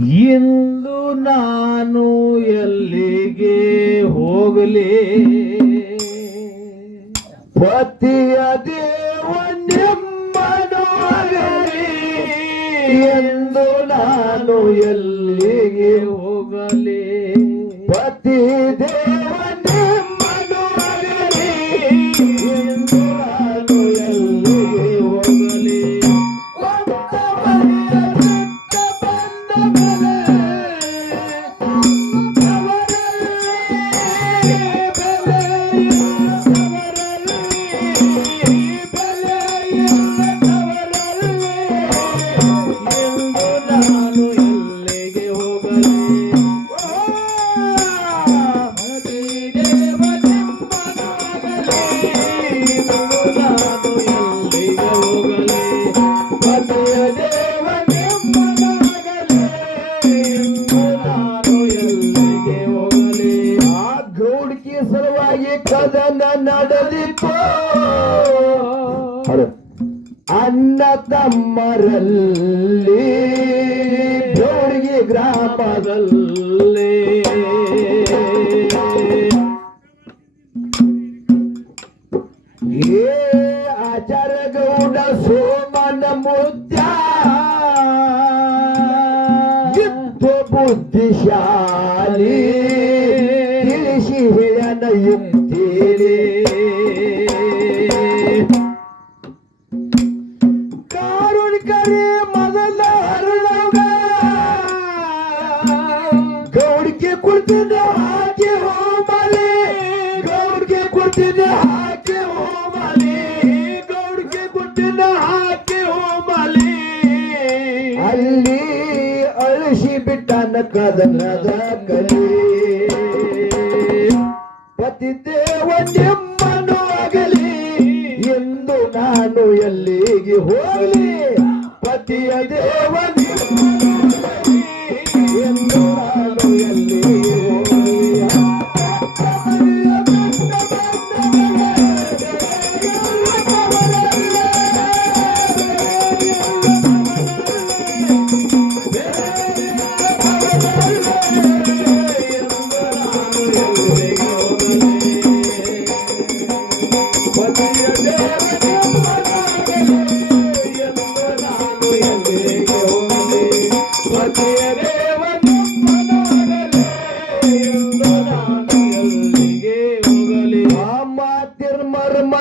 ಇಂದು ನಾನು ಎಲ್ಲಿಗೆ ಹೋಗಲಿ ಪತಿಯ ದೇವ ನಿಮ್ಮನವಾಗಲಿ ಎಂದು ನಾನು ಎಲ್ಲಿಗೆ ಹೋಗಲಿ ಪತಿ ದೇವ ನಿಮ್ಮನವಾಗಲಿ ಎಂದು ನಾನು ಎಲ್ಲಿಗೆ ಹೋಗಲಿ ಕದನ ನಡೆದಿತ್ತು ಅಣ್ಣ ತಮ್ಮರಲ್ಲಿ ಜೋಡಿಗೆ ಗ್ರಾಮದಲ್ಲಿ ಏ ಆಚಾರಗೌಡ ಸೋಮನ ಮುದ್ದ ಇತ್ತು ಬುದ್ಧಿಶಾಲಿ ತಿಳಿಸಿ ಹೇಳನ ಯುಕ್ತಿಲಿ ಕಾರುಣಿಕರಿ ಮೊದಲ ಹರಳಗ ಗೌಡಿಗೆ ಕುಡ್ತಿದ್ದ ಹಾಕಿ ಹೋಮಲಿ ಗೌಡಿಗೆ ಕುಡ್ತಿದ್ದ ಹಾಕಿ ಹೋಮಲಿ ಗೌಡಿಗೆ ಕುಡ್ತಿದ್ದ ಹಾಕಿ ಹೋಮಲಿ ಅಲ್ಲಿ ಅಳಿಸಿ ಬಿಟ್ಟನ ಕದನದ ಕಲಿ ಪತಿ ದೇವ ನಿಮ್ಮನು ಆಗಲಿ ಎಂದು ನಾನು ಎಲ್ಲಿಗೆ ಹೋಗಲಿ ಪತಿಯ ದೇವ ನಿಮ್ಮನು ಆಗಲಿ ಎಂದು ನಾನು ಎಲ್ಲಿಗೆ ಹೋಗಲಿ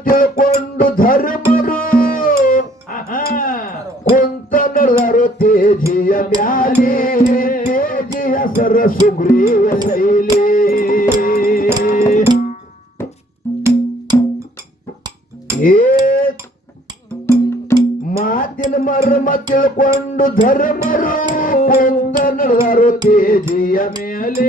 ತಿಳ್ಕೊಂಡು ಧರ್ಮರು ಕುಂತ ನಡೆದರು ತೇಜಿಯ ಮ್ಯಾಲಿ ತೇಜಿ ಹೆಸರ ಸುಗ್ರೀವ ಶೈಲಿ ಮಾತಿನ ಮರ್ಮ ತಿಳ್ಕೊಂಡು ಧರ್ಮರು ಕುಂತ ನಡೆದರು ತೇಜಿಯ ಮೇಲೆ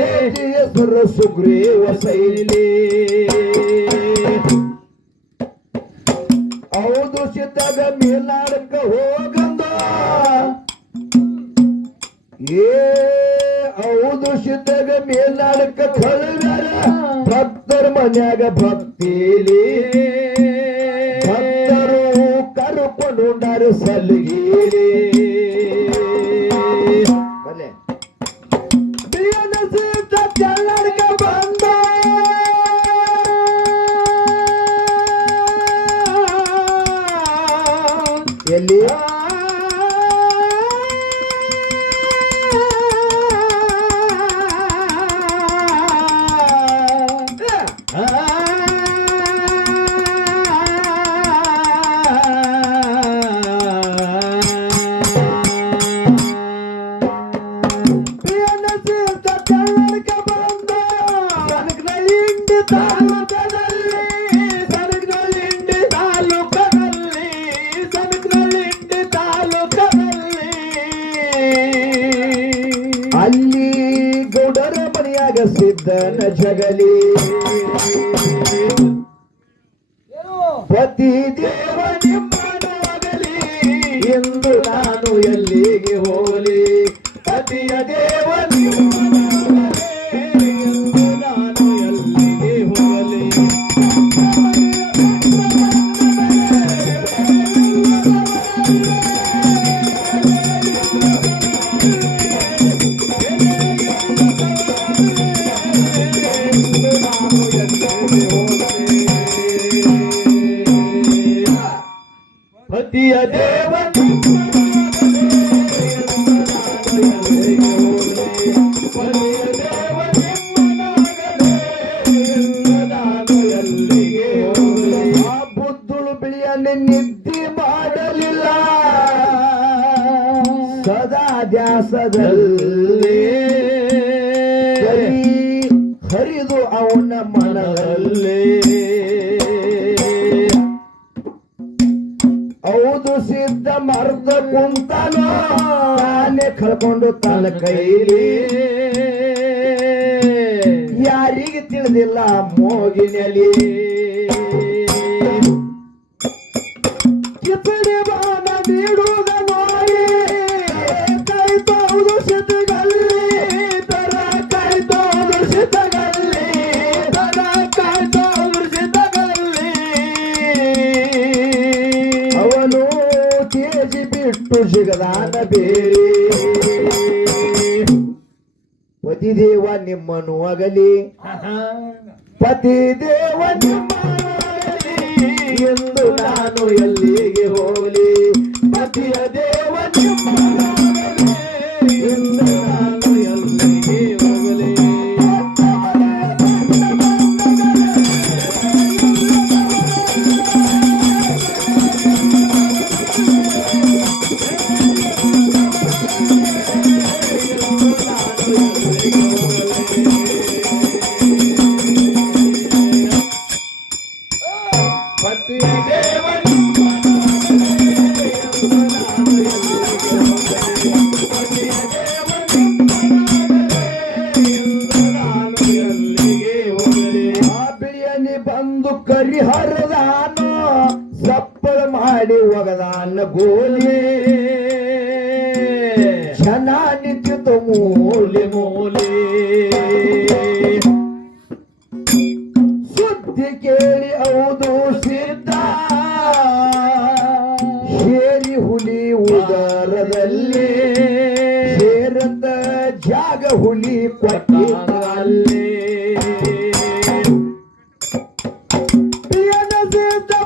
ತೇಜಿ ಹೆಸರ ಸುಗ್ರೀವ ಶೈಲಿ ಹೌದು ಸಿದ್ದಾಗ ಮೇಲಾಡಕ ಹೋಗಂದ ಹೌದು ಸಿದ್ದಾಗ ಮೇಲಾಡಕ ಕಳಗಾರ ಭಕ್ತರ ಮನ್ಯಾಗ ಭಕ್ತಿಲಿ ಭಕ್ತರು ಕರುಕೊಂಡುಂಡಾರು ಸಲ್ಗೀಲಿ ಚೆಲ್ಲಡ್ಕ ಬಂದ ಎಲ್ಲಿ ಅಲ್ಲಿ ಗೌಡರ ಮನೆಯಾಗ ಸಿದ್ಧನ ಜಗಲಿ ಪತಿ ದೇವ ನಿಮ್ಮನವಾಗಲಿ ಎಂದು ನಾನು ಎಲ್ಲಿಗೆ ಹೋಗಲಿ ಪತಿಯ ದೇವ ನಿಮ್ಮನವಾಗಲಿ ಎಂದು ನಾನು ಎಲ್ಲಿಗೆ ಹೋಗಲಿ Thank you. ಪತಿಯ ದೇವ ಬುದ್ಧುಳು ಬಿಳಿಯಲ್ಲಿ ನಿದ್ದೆ ಮಾಡಲಿಲ್ಲ ಸದಾ ದ್ಯಾಸದಲ್ಲಿ ಹರಿದು ಅವನ ಮನದಲ್ಲಿ ಹೌದು ಸಿದ್ಧ ಮರ್ದ ಕುಂತನೋ ತಾನೇ ಕಳ್ಕೊಂಡು ತನ್ನ ಕೈಲಿ ಯಾರಿಗೆ ತಿಳಿದಿಲ್ಲ ಮೋಗಿನಲ್ಲಿ ಕಿಚಡಿ ಬಾಣ ನೀಡುವುದ ನೋಡಿ ಕೈ ತೋದು ಸಿದ್ಧಗಲ್ಲಿ ತರ ಕೈ ತೋದು ಸಿದ್ಧಗಲ್ಲಿ ತರ ಕೈ ತೋದು ಸಿದ್ಧಗಲ್ಲಿ ಅವನು ತೇಜಿ ಬಿಟ್ಟು ಸಿಗದಾನ ಬೇರೆ ಪತಿದೇವ ನಿಮ್ಮನು ಅಗಲಿ ಪತಿದೇವ ನಿಮ್ಮಗಲಿ ಎಂದು ನಾನು ಎಲ್ಲಿಗೆ ಹೋಗಲಿ ಪತಿಯ ದೇವ ನಿಮ್ಮಗಲಿ ಎಂದು ನಾನು ಎಲ್ಲಿಗೆ ಹೋಗಲಿ ಬಂದು ಕರಿಹರದಾನು ಸಪ್ಪಳ ಮಾಡಿ ಒಗದಾನ ಗೋಲಿ ಜನ ನಿಂತಿತು ಮೂಲೆ ಮೂಲೆ ಸುದ್ದಿ ಕೇಳಿ ಹೌದು ಸಿದ್ಧ ಶೇರಿ ಹುಲಿ ಉದರದಲ್ಲಿ ಸೇರತ ಜಾಗ ಹುಲಿ ಕೊಟ್ಟಿದ್ದಲ್ಲಿ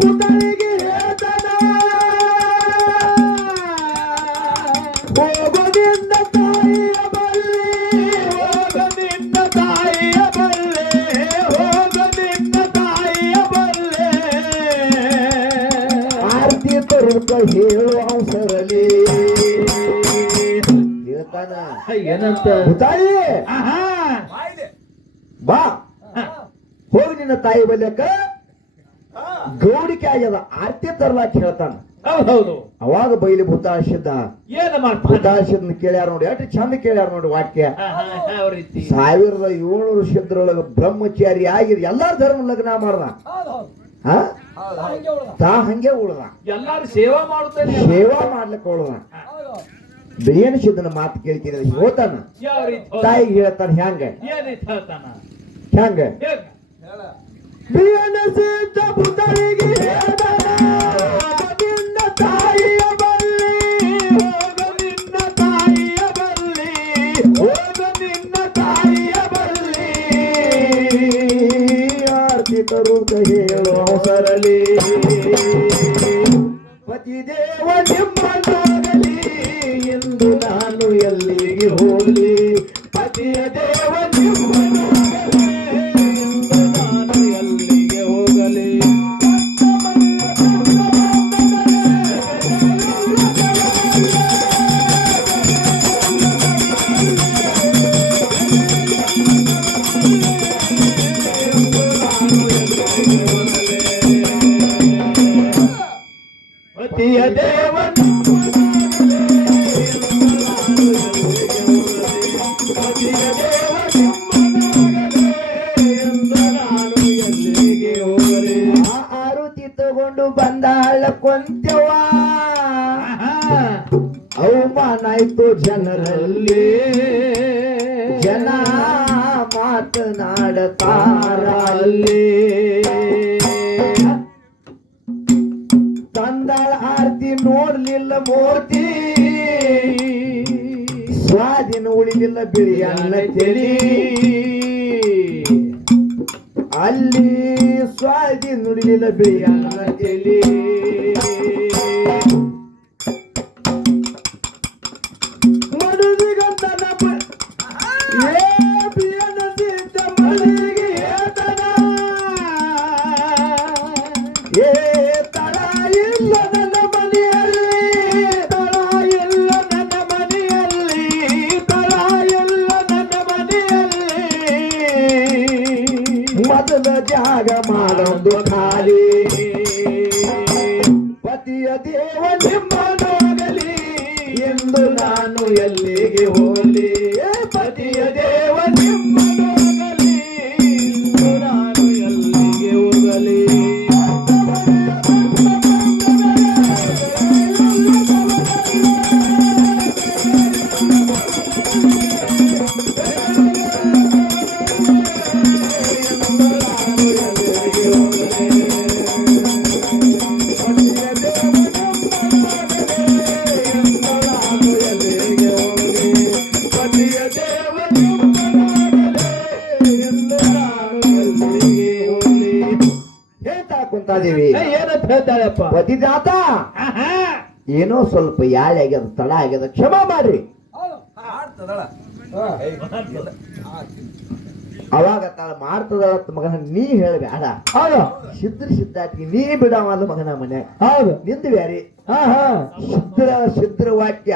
ಪುತಳಿಗೆ ಹೇಳ್ತಾನ ಹೋಗೋದಿಂದ ತಾಯಿಯ ಬಲ್ಲಿ ಹೋಗೋದಿಂದ ತಾಯಿಯ ಬಲ್ಲೆ ಹೋಗೋದಿಂದ ತಾಯಿಯ ಬಲ್ಲೆ ಆರ್ತಿ ತರುಕ ಹೇಳು ಅವಸರಲಿ ಹೇಳ್ತಾನ ಏನಂತ ಪುತಾಳಿ ಬಾ ಹೋಗಿ ನಿನ್ನ ತಾಯಿ ಬಲ್ಯಕ್ಕ ಗೌಡಿಕೆ ಆಗ್ಯದ ಆರ್ತಿ ತರ್ಲಾಕ್ ಹೇಳ್ತಾನ ಹೌದು ಅವಾಗ ಬೈಲಿ ಭೂತಾಶಿದ್ದ ಏನ ಭೂತಾಶಿದ್ನ ಕೇಳ್ಯಾರ ನೋಡಿ ಎಷ್ಟು ಚಂದ ಕೇಳ್ಯಾರ ನೋಡಿ ವಾಕ್ಯ 1700 ಸಿದ್ಧರೊಳಗ ಬ್ರಹ್ಮಚಾರಿ ಆಗಿ ಎಲ್ಲಾ ಧರ್ಮ ಲಗ್ನ ಮಾಡ್ದ ತಾ ಹಂಗೆ ಉಳ್ದ ಎಲ್ಲಾರು ಸೇವಾ ಮಾಡುತ್ತಾನೆ ಸೇವಾ ಮಾಡ್ಲಿಕ್ಕೆ ಉಳ್ದ ಬೇಯನ ಸಿದ್ಧನ ಮಾತು ಕೇಳ್ತೀನಿ ಹೋತಾನ ತಾಯಿಗೆ ಹೇಳ್ತಾನ ಹೆಂಗ ಹೆಂಗ ಬಿಯನ ಸಿದ್ಧ ಪುತಳಿಗೆ ಹೇಳ್ತಾನ ಹೋಗದಿಂದ ತಾಯಿಯ ಬಲ್ಲಿ ಹೋಗದಿಂದ ತಾಯಿಯ ಬಲ್ಲಿ ಹೋಗದಿಂದ ತಾಯಿಯ ಬಲ್ಲಿ ಆರ್ತಿ ತರುತ್ತ ಹೇಳು ಅವಸರಲಿ ಪತಿದೇವ ನಿಮ್ಮನ್ನಾಗಲಿ ಎಂದು ನಾನು ಎಲ್ಲಿಗೆ ಹೋಗಲಿ ಪತಿಯ ದೇವ ನಿಮ್ಮನ್ನಾಗಲಿ ಪತಿಯ ದೇವ ಪತಿಯ ದೇವ ನಾನು ಎಲ್ಲಿಗೆ ಹೋಗಲಿ ಆರುತಿ ತಗೊಂಡು ಬಂದಾಳ ಕೊಂತೆವ ಅವಮಾನ ಆಯ್ತು ಜನರಲ್ಲಿ ಜನ ಮಾತನಾಡತಾರ ಅಲ್ಲಿ ತಂದಾಳ ಆರ್ತಿ ನೋಡ್ಲಿಲ್ಲ ಮೂರ್ತಿ ಸ್ವಾಧೀನ ಉಳಿಲಿಲ್ಲ ಬಿಳಿ ಅನ್ನ ತೆಲಿ ಅಲ್ಲಿ ಸ್ವಾಧೀನ ಉಳಿಲಿಲ್ಲ ಬಿಳಿ ಅನ್ನ ತೆಲಿ ತಡ ಇಲ್ಲ ನನ್ನ ಮನೆಯಲ್ಲಿ ತಡ ಇಲ್ಲ ನನ್ನ ಮನೆಯಲ್ಲಿ ತಡ ಇಲ್ಲ ನನ್ನ ಮನೆಯಲ್ಲಿ ಮೊದಲ ಜಾಗ ಮಾಡೋದು ಖಾಲಿ ಪತಿಯ ದೇವ ನಿಮ್ಮನೋಗಲಿ ಎಂದು ನಾನು ಎಲ್ಲಿಗೆ ಹೋಗಲಿ ಪತಿಯ ದೇವ ನಿಮ್ಮನೋಗಲಿ ಎಂದು ನಾನು ಎಲ್ಲಿಗೆ ಹೋಗಲಿ ಕುಂತಾದೇವಿ ಏನಂತ ಹೇಳ್ತಾಳಪ್ಪ ಪತಿದಾತ ಏನೋ ಸ್ವಲ್ಪ ಯಾಳೆ ಆಗ್ಯದ ತಡ ಆಗ್ಯದ ಕ್ಷಮಾ ಮಾಡ್ರಿ ಅವಾಗ ತಾಳ ಮಾಡ್ತದ ಮಗನ ನೀ ಹೇಳಬೇಡ ಹೌದು ಸಿದ್ಧಾಟಿಗೆ ನೀ ಬಿಡವಲ್ಲ ಮಗನ ಮನೆ ಹೌದು ನಿಂದು ಬ್ಯಾರಿ ಸಿದ್ರ ವಾಕ್ಯ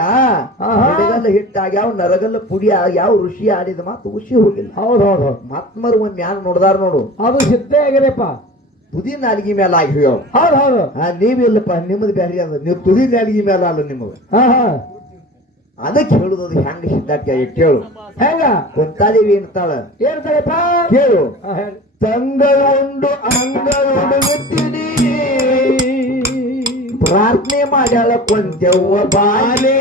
ನರಗಲ್ಲ ಹಿಟ್ಟಾಗ್ಯಾವ ನರಗಲ್ಲ ಪುಡಿ ಆಗ್ಯಾವ ಋಷಿ ಆಡಿದ ಮಾತು ಋಷಿ ಹೋಗಿಲ್ಲ ಹೌದು ಹೌದು ಮತ್ಮರು ಒಂದ್ ಮ್ಯಾಲ ನೋಡ್ದಾರ ನೋಡು ಅದು ಸಿದ್ಧೇ ಆಗ್ಯದಪ್ಪ ತುದಿ ನಾಲಿಗೆ ಮೇಲೆ ಆಗಿ ಹೋಗ್ಯಾವ ಹೌದು ಹೌದು ನೀವಿಲ್ಲಪ್ಪ ನಿಮ್ಮದು ಬ್ಯಾರಿ ಅದ ನೀವು ತುದಿ ನಾಲಿಗೆ ಮೇಲೆ ಅಲ್ಲ ನಿಮಗೆ ಅದಕ್ಕೆ ಹೇಳುದು ಹೆಂಗ ಸಿದ್ಧಾರ್ಥ ಕೇಳು ಹೆಂಗ ಕುಂತಾದೇವಿ ಏನಂತಾಳ ಏನಂತಾಳಪ್ಪ ಕೇಳು ತಂಗಳುಂಡು ಅಂಗಳುಂಡು ಎತ್ತೀನಿ ಪ್ರಾರ್ಥನೆ ಮಾಡ್ಯಾಳ ಕೊಂತೆವ್ವ ಬಾಲೆ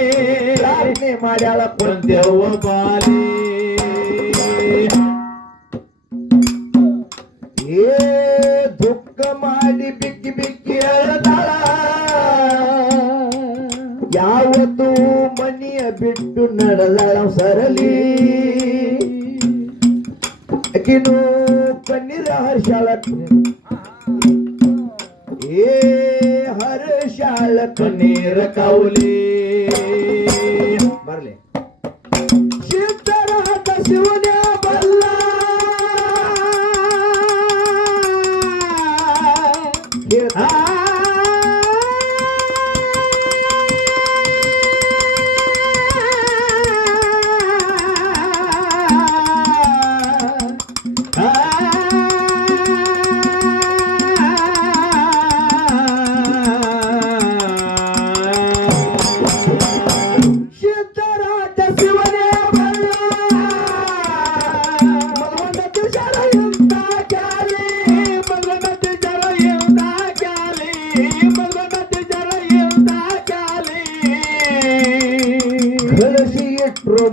ಪ್ರಾರ್ಥನೆ ಮಾಡ್ಯಾಳ ಕೊಂತೆವ್ವ ಬಾಲೆ ಏ ದುಃಖ ಮಾಡಿ ಬಿಕ್ಕಿ ಬಿಕ್ಕಿ ಅಳದಾಳ ಯಾವತ್ತು ಮನೆಯ ಬಿಟ್ಟು ನಡೆದಾಳ ಸರಳಿ ಅಕಿನು ಕಣ್ಣೀರ ಹರ್ಷಾಳ ಏ ಹರ್ಷಾಳ ಕಣ್ಣೀರ ಕೌಲಿ ಬರ್ಲಿ ಸಿದ್ಧರಾದ ಶಿವನೇ ಬಲ್ಲ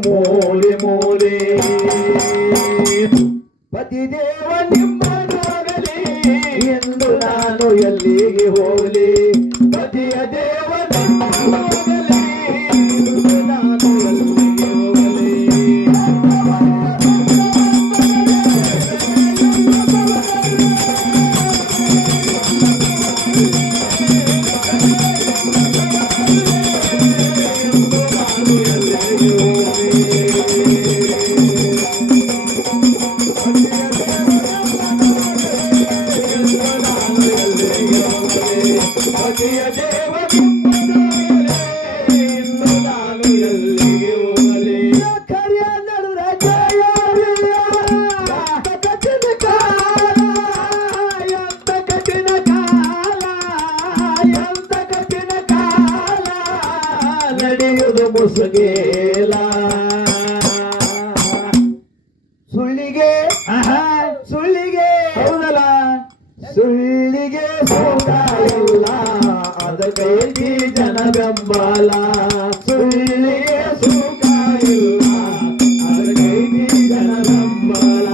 ಮೋಲೆ ಮೋಲೆ ಪತಿದೇವ ನಿಮ್ಮನೋಗಲಿ ಎಂದು ನಾನು ಎಲ್ಲಿಗೆ ಹೋಗಲಿ ಪತಿಯ ದೇವ ನಿಮ್ಮನೋಗಲಿ ಎಂದು ನಾನು ಎಲ್ಲಿಗೆ ಹೋಗಲಿ ಮುಸುಗೇಲ ಸುಳ್ಳಿಗೆ ಸುಳ್ಳಿಗೆ ಹೌದಲ್ಲ ಸುಳ್ಳಿಗೆ ಸುಖ ಇಲ್ಲ ಅದಕ್ಕೈತಿ ಜನ ಬೆಂಬಲ ಸುಳ್ಳಿಗೆ ಸುಖ ಇಲ್ಲ ಅದಕ್ಕೈತಿ ಜನ ಬೆಂಬಲ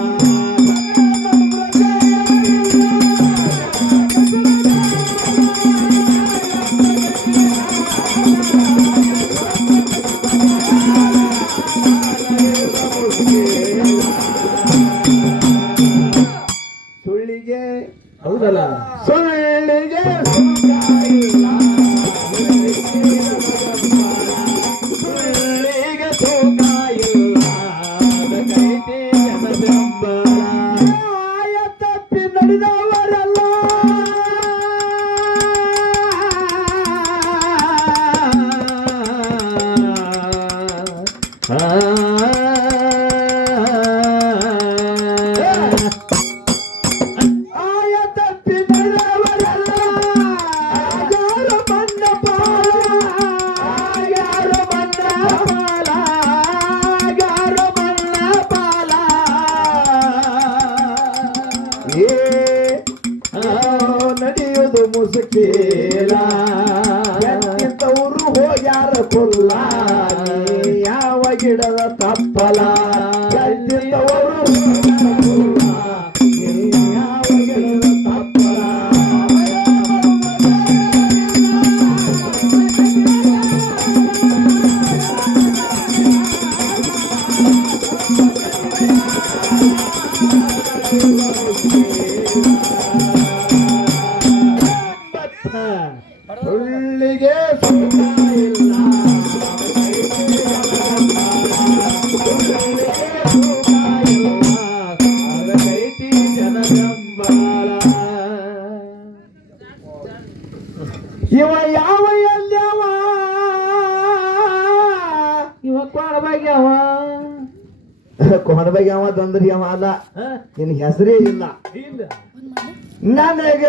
ಸುಳ್ಳಿಗೆ ಹೌದಲ್ಲ ಸುಳ್ಳಿಗೆ ಸುಖ ಇಲ್ಲ ಸುಳ್ಳಿಗೆ ಸುಖ ಇಲ್ಲ ಆಗೈತಿ ಜನಜಂಬಾಳ. ಇವ ಯಾವ ಎಲ್ಯವ ಇವ ಕೊಡಬಾಗ್ಯವ ಕೊಡಬಾಗ್ಯವ ತಂದ್ರಿ ಅವ ಅಲ್ಲ ನಿನ್ ಹೆಸರೇ ಇಲ್ಲ ನನಗೆ